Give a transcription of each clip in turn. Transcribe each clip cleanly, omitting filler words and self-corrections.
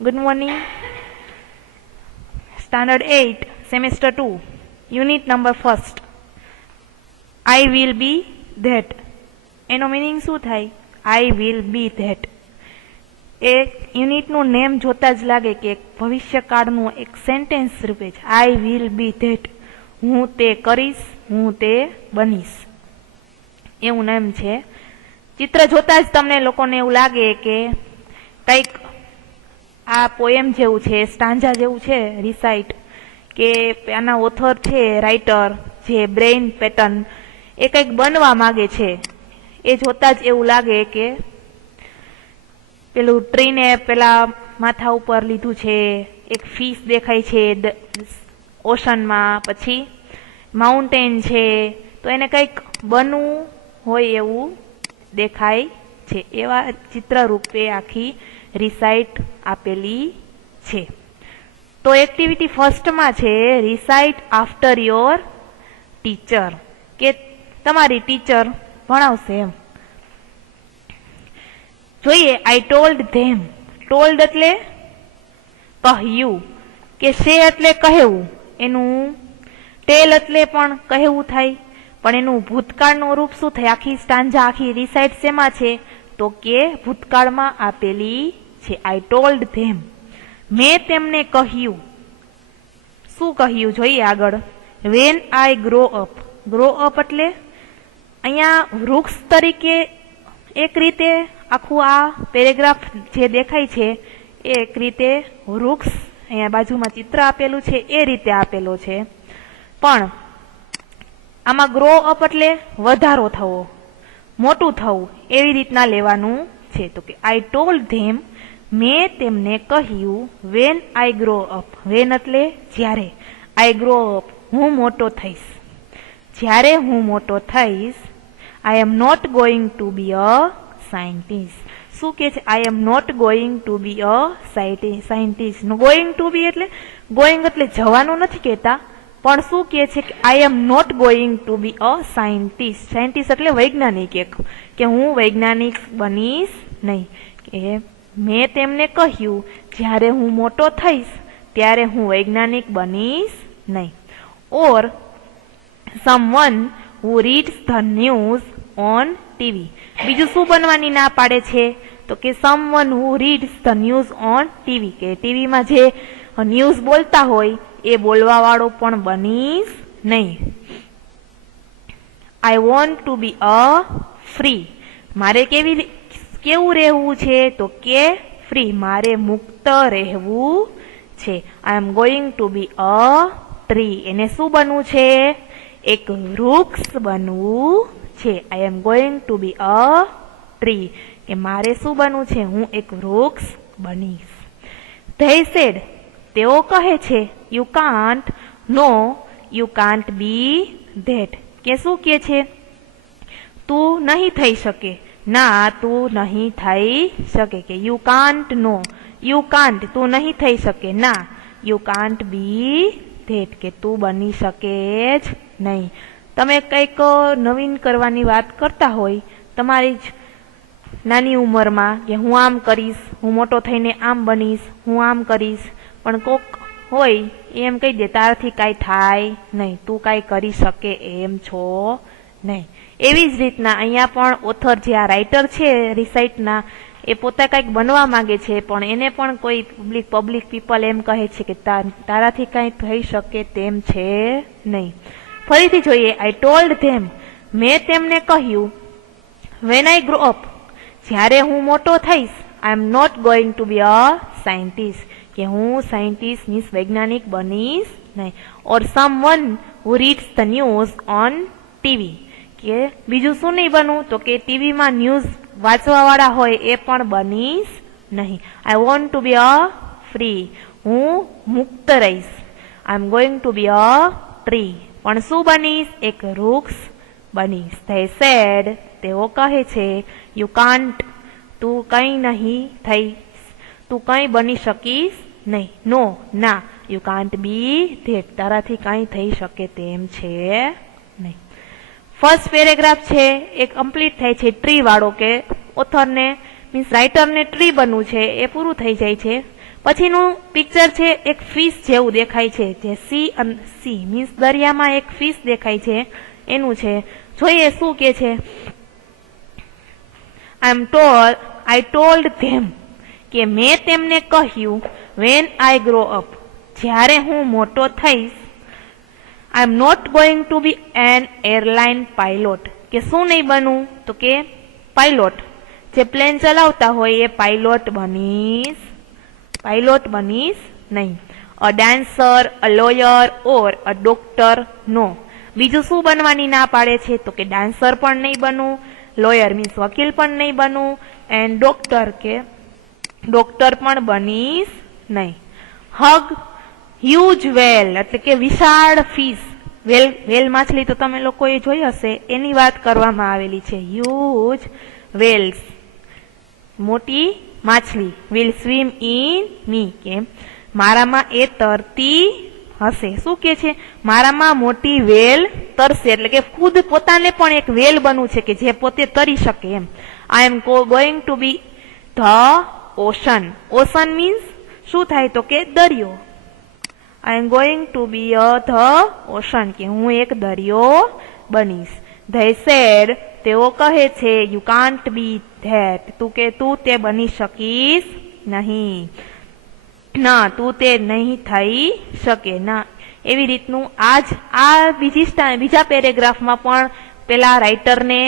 Good morning. Standard 8, Semester 2, Unit number 1st. I will be that. એનો meaning શું થાય? I will be that. એક યુનિટનું name જોતા જ લાગે કે એક ભવિષ્યકાળનું એક સેન્ટેન્સ રૂપે છે. I will be that. હું તે કરીશ, હું તે બનીશ, એવું નેમ છે. ચિત્ર જોતા જ તમને લોકોને એવું લાગે કે કંઈક આ પોએમ જેવું છે, સ્ટાન્જા જેવું છે, રિસાઇટ, કે આના ઓથર છે, રાઇટર, જે બ્રેઇન પેટર્ન, એ કંઈક બનવા માંગે છે. એ જોતા જ એવું લાગે કે પેલું ટ્રીને પેલા માથા ઉપર લીધું છે, એક ફિશ દેખાય છે ઓશનમાં, પછી માઉન્ટેન છે, તો એને કંઈક બનવું હોય એવું દેખાય છે. એવા ચિત્ર રૂપે આખી રિસાઇટ આપેલી છે. તો એક્ટિવિટી ફર્સ્ટમાં છે રિસાઇટ આફ્ટર યોર ટીચર, કે તમારી ટીચર ભણાવશે એમ. જોઈએ, આઈ ટોલ્ડ ધેમ. ટોલ્ડ એટલે કહ્યું, કે સે એટલે કહેવું, એનું ટેલ એટલે પણ કહેવું થાય, પણ એનું ભૂતકાળનું રૂપ શું થાય? આખી સ્ટાન્જા, આખી રિસાઇટ શેમાં છે? તો કે ભૂતકાળમાં આપેલી છે. આઈ ટોલ્ડ ધેમ. મેં તેમને કહ્યું. શું કહ્યું? જોઈએ આગળ. Van I grow up. Grow up એટલે અહીંયા વૃક્ષ તરીકે એક રીતે આખું આ પેરેગ્રાફ જે દેખાય છે એ એક રીતે વૃક્ષ, અહીંયા બાજુમાં ચિત્ર આપેલું છે એ રીતે આપેલો છે, પણ આમાં ગ્રો અપ એટલે વધારો થવો, મોટું થવું, એવી રીતના લેવાનું છે. તો કે આઈ ટોલ્ડ ધેમ, મેં તેમને કહ્યું, when I grow up. When એટલે જ્યારે, આઈ ગ્રો અપ હું મોટો થઈશ, જ્યારે હું મોટો થઈશ. I am not going to be a scientist. શું કે છે? I am not going to be a scientist. Going to be એટલે, ગોઈંગ એટલે જવાનું નથી કહેતા, પણ શું કહે છે કે I am not going to be a scientist. Scientist એટલે વૈજ્ઞાનિક, કે હું વૈજ્ઞાનિક બનીશ નહીં. કે મેં તેમને કહ્યું, જ્યારે હું મોટો થઈશ ત્યારે હું વૈજ્ઞાનિક બનીશ નહીં. Or someone who reads the news on TV. બીજું શું બનવાની ના પાડે છે? તો કે someone who reads the news on TV, કે ટીવીમાં જે ન્યૂઝ બોલતા હોય એ બોલવા વાળો પણ બનીશ નહીં. I want to be a free. મારે કેવું રહેવું છે? તો કે ફ્રી, મારે મુક્ત રહેવું છે. I am going to be a tree. એને શું બનવું છે? એક વૃક્ષ બનવું છે. I am going to be a tree, કે મારે શું બનવું છે? હું એક વૃક્ષ બનીશ. They sad. તેઓ કહે છે, you can't, no you can't be that. કે શું કે છે? તું નહીં થઈ શકે. ના, તું નહીં થઈ શકે. કે you can't, no you can't, તું નહીં થઈ શકે. ના, યુ કાન્ટ બી ધેટ, કે તું બની શકે જ નહીં. તમે કંઈક નવીન કરવાની વાત કરતા હોય તમારી જ નાની ઉંમરમાં, કે હું આમ કરીશ, હું મોટો થઈને આમ બનીશ, હું આમ કરીશ, પણ કોક હોય એમ કહી દે તારાથી કાંઈ થાય નહીં, તું કાંઈ કરી શકે એમ છો નહીં. એવી જ રીતના અહીંયા પણ ઓથર, જે આ રાઇટર છે રિસાઇટના, એ પોતે કંઈક બનવા માંગે છે, પણ એને પણ કોઈ પબ્લિક પીપલ એમ કહે છે કે તારાથી કાંઈ થઈ શકે તેમ છે નહીં. ફરીથી જોઈએ. આઈ ટોલ્ડ ધેમ. મેં તેમને કહ્યું, વેન આઈ ગ્રો અપ. જ્યારે હું મોટો થઈશ. I am not going to be a scientist, કે હું સાયન્ટિસ્ટ મીન્સ વૈજ્ઞાનિક બનીશ નહીં. Or someone who reads the news on TV. કે બીજું શું નહીં બનવું? તો કે ટીવીમાં ન્યૂઝ વાંચવા વાળા હોય એ પણ બનીશ નહીં. I want to be a free. હું મુક્ત રહીશ. I am going to be a tree. પણ શું બનીશ? એક વૃક્ષ બનીશ. They sad. તેઓ કહે છે, યુ કાન્ટ, તું કંઈ નહીં થઈ, તું કંઈ બની શકીશ નહીં. નો, ના, યુ કાન્ટ બી ધેટ, તારાથી કંઈ થઈ શકે તેમ છે નહીં. ફર્સ્ટ પેરેગ્રાફ છે એ કમ્પ્લીટ થાય છે ટ્રી વાળો, કે ઓથરને મીન્સ રાઇટરને ટ્રી બનવું છે, એ પૂરું થઈ જાય છે. પછીનું પિક્ચર છે એક ફિશ જેવું દેખાય છે, જે સી મીન્સ દરિયામાં એક ફિશ દેખાય છે એનું છે. જોઈએ શું કે છે. I told them કે મેં તેમને કહ્યું when I grow up જ્યારે હું મોટો થઈશ I am not going to be an airline pilot કે શું નહીં બનવું તો કે પાયલોટ, જે પ્લેન ચલાવતા હોય એ પાયલોટ બનીશ નહીં. A dancer, a lawyer or a doctor no. બીજું શું બનવાની ના પાડે છે તો કે ડાન્સર પણ નહીં બનવું, લોયર મીન્સ વકીલ પણ નહીં બનવું, એન્ડ ડોક્ટર કે ડોક્ટર પણ બનીશ નહીં. હગ હ્યુજ વેલ એટલે કે વિશાળ ફિશ, વેલ માછલી તો તમે લોકોએ જોઈ હશે, એની વાત કરવામાં આવેલી છે. હ્યુજ વેલ્સ મોટી માછલી, વિલ સ્વિમ ઇન મી કે મારામાં એ તરતી હશે. શું કે છે મારામાં મોટી વેલ તરશે એટલે કે ખુદ પોતાને પણ એક વેલ બનવું છે કે જે પોતે તરી શકે એમ. I am going to be the ocean. Ocean means શું થાય તો કે દરિયો. I am going to be the ocean કે હું એક દરિયો બનીશ. ધે સેડ તેઓ કહે છે યુ કાન્ટ બી ધેટ તું તે બની શકીશ નહીં, ના તું તે નહીં થઈ શકે ના. એવી રીતનું આ બીજા પેરેગ્રાફમાં પણ પેલા રાઇટરને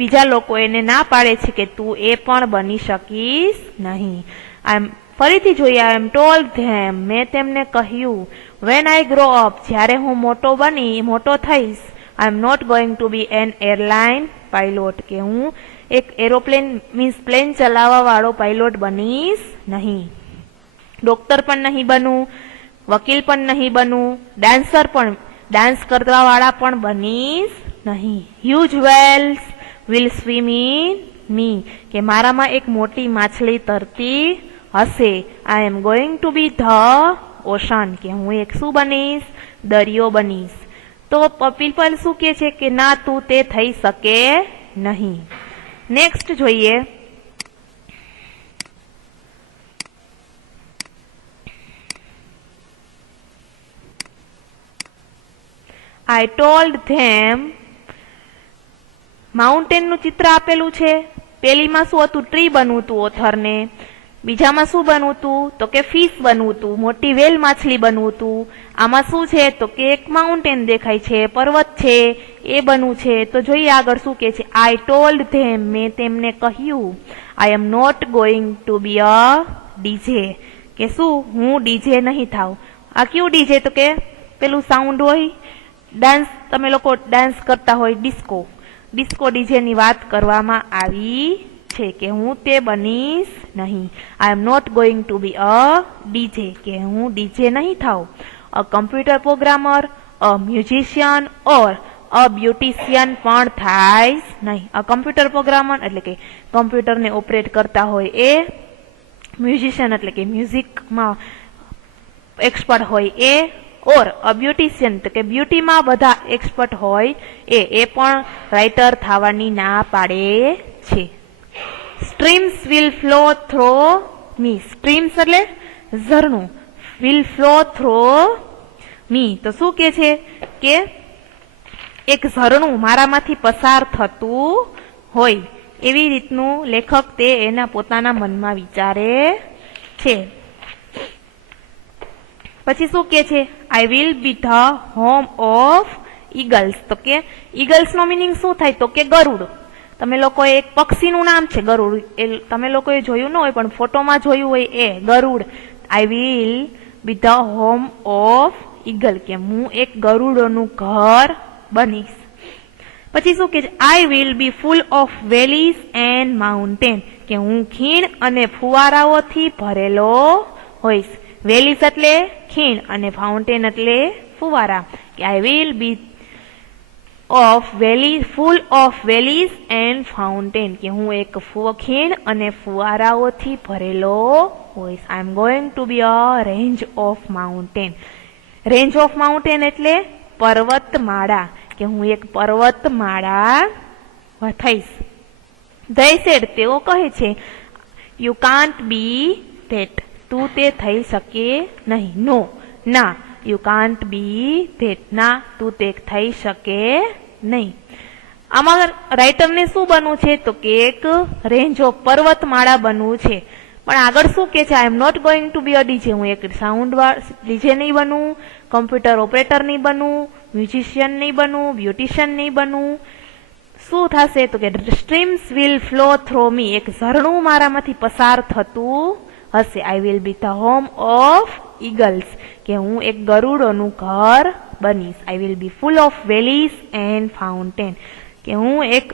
બીજા લોકો એને ના પાડે છે કે તું એ પણ બની શકીશ નહીં. ફરીથી જોઈએ. આઈ એમ ટોલ્ડ ધેમ મેં તેમને કહ્યું વેન આઈ ગ્રો અપ જ્યારે હું મોટો થઈશ I am not going to be an airline pilot કે હું એક એરોપ્લેન મીન્સ પ્લેન ચલાવવા વાળો પાયલોટ બનીશ નહીં. ડોક્ટર પણ નહીં બનવું, વકીલ પણ નહીં બનવું, ડાન્સ કરવા વાળા પણ બનીશ નહીં. Huge whales will swim in me કે મારામાં એક મોટી માછલી તરતી હશે. I am going to be the ocean કે હું એક શું બનીશ દરિયો બનીશ. તો પીપલ શું કે છે કે ના તું તે થઈ શકે નહીં. નેક્સ્ટ જોઈએ. I told them માઉન્ટેન નું ચિત્ર આપેલું છે. પેલીમાં શું હતું ટ્રી બનવું હતું ઓથરને, બીજામાં શું બનવું હતું તો કે ફિશ બનવું હતું, મોટી વેલ માછલી બનવું હતું. આમાં શું છે તો કે એક માઉન્ટેન દેખાય છે, પર્વત છે એ બનવું છે. તો જોઈએ આગળ શું કે છે. I told them મેં તેમને કહ્યું I am not going to be a DJ કે શું હું ડીજે નહીં થાઉં. આ કયું ડીજે તો કે પેલું સાઉન્ડ હોય ડાન્સ, તમે લોકો ડાન્સ કરતા હોય ડિસ્કો ડીજે ની વાત કરવામાં આવી છે કે હું તે બનીશ નહીં. I am not going to be a DJ કે હું ડીજે નહીં થાઉં. A computer programmer, a musician or a beautician પણ થાય નહીં. અ કમ્પ્યુટર પ્રોગ્રામર એટલે કે કમ્પ્યુટરને ઓપરેટ કરતા હોય એ, મ્યુઝિશિયન એટલે કે મ્યુઝિકમાં એક્સપર્ટ હોય એ, ઓર અ બ્યુટિશિયન તો કે બ્યુટીમાં બધા એક્સપર્ટ હોય એ પણ રાઇટર થવાની ના પાડે છે. Streams will flow through me. Streams એટલે ઝરણું, વિલ ફ્લો થ્રો મી તો શું કે છે કે એક ઝરણું મારામાંથી પસાર થતું હોય એવી રીતનું લેખક તે એના પોતાના મનમાં વિચારે છે. પછી શું કે છે. આઈ will be the home of eagles તો કે ઈગલ્સ નો મિનિંગ શું થાય તો કે ગરુડ. તમે લોકોએ એક પક્ષીનું નામ છે ગરુડ, એ તમે લોકોએ જોયું ન હોય પણ ફોટોમાં જોયું હોય એ ગરુડ. I will be the home of eagle કે હું એક ગરુડોનું ઘર બનીશ. પછી શું કે છે. આઈ will be full of valleys and mountain કે હું ખીણ અને ફુવારાઓથી ભરેલો હોઈશ. વેલીઝ એટલે ખીણ અને ફાઉન્ટેન એટલે ફુવારા કે I will be full of valleys and fountain કે હું એક ખીણ અને ફુવારાઓથી ભરેલો હોઈશ. I am going to be a range of mountain. Range of mountain એટલે પર્વતમાળા કે હું એક પર્વતમાળા થઈશ. ધે સેડ તેઓ કહે છે યુ કાન્ટ બી ધેટ તું તે થઈ શકે નહીં. નો ના યુ કાન્ટ બી ધેટ ના તું તે થઈ શકે નહીં. આમાં રાઇટરને શું બનવું છે તો કે એક રેન્જ ઓફ પર્વતમાળા બનવું છે. પણ આગળ શું કે છે, I am not going to be a DJ, હું એક સાઉન્ડ ડીજે નહીં બનવું, કમ્પ્યુટર ઓપરેટર નહીં બનવું, મ્યુઝિશિયન નહીં બનવું, બ્યુટિશિયન નહીં બનવું. શું થશે તો કે streams will flow through me, એક ઝરણું મારામાંથી પસાર થતું હશે. I will be the home of eagles, કે હું એક ગરુડોનું ઘર બનીશ. I will be full of valleys and fountain, કે હું એક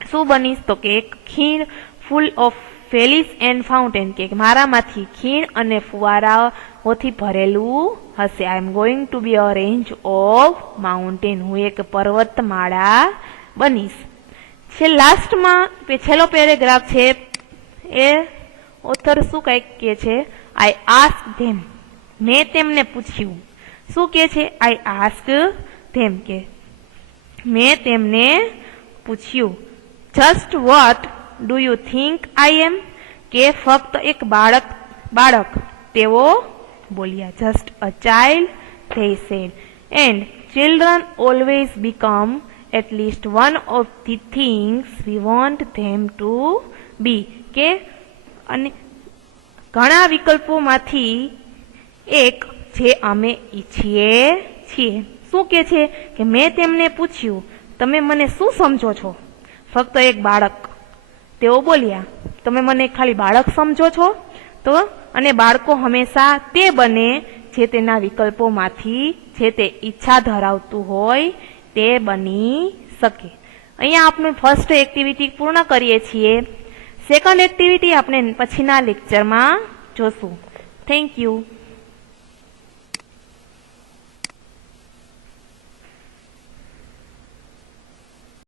શું બનીશ તો કે એક ખીણ full of valleys and fountain, કે મારામાંથી ખીણ અને ફુવારાઓથી ભરેલું હશે. I am going to be a range of mountain, હું એક પર્વતમાળા બનીશ. લાસ્ટમાં છેલ્લો પેરેગ્રાફ છે એ ઓથર શું કંઈક કે છે, આઈ આસ્ક ધેમ, મેં તેમને પૂછ્યું. શું કે છે, આઈ આસ્ક ધેમ, કે મેં તેમને પૂછ્યું. Just what do you think I am, કે ફક્ત એક બાળક તેઓ બોલ્યા. Just a child they said, and children always become at least one of the things we want them to be, કે અને ઘણા વિકલ્પોમાંથી એક જે અમે ઈચ્છીએ છીએ. શું કે છે કે મેં તેમને પૂછ્યું તમે મને શું સમજો છો? ફક્ત એક બાળક તેઓ બોલ્યા, તમે મને ખાલી બાળક સમજો છો? તો અને બાળકો હંમેશા તે બને જે તેના વિકલ્પોમાંથી જે તે ઈચ્છા ધરાવતું હોય તે બની શકે. અહીંયા આપણે ફર્સ્ટ એક્ટિવિટી પૂર્ણ કરીએ છીએ. સેકન્ડ એક્ટિવિટી આપણે પછીના લેક્ચરમાં જોશું. Thank you.